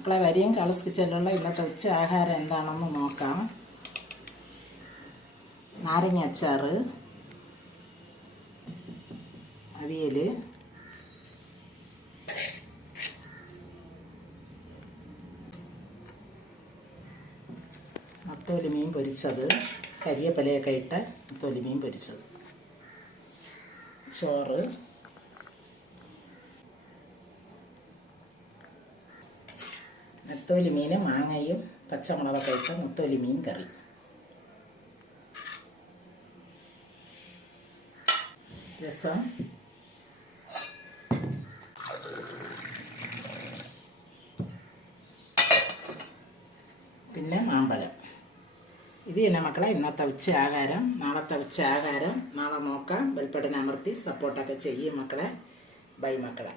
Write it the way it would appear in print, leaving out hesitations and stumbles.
മക്കളെ, വരിയും കളസ് കിച്ചനിലുള്ള ഇന്നത്തെ ഉച്ച ആഹാരം എന്താണെന്ന് നോക്കാം. നാരങ്ങ അച്ചാർ, അവിയൽ, നത്തോലി മീൻ പൊരിച്ചത്, കരിയപ്പലയൊക്കെ ഇട്ട നത്തോലി മീൻ പൊരിച്ചത്, ചോറ്, നത്തോലി മീൻ മാങ്ങയും പച്ചമുളകൊക്കെ ഇട്ട നത്തോലി മീൻ കറി, രസം, പിന്നെ മാമ്പഴം. ഇത് തന്നെ മക്കളെ ഇന്നത്തെ ഉച്ച ആഹാരം. നാളത്തെ ഉച്ച ആഹാരം നാളെ നോക്കാം. ബെൽബട്ടൺ അമർത്തി സപ്പോർട്ടൊക്കെ ചെയ്യും മക്കളെ. ബൈ മക്കളെ.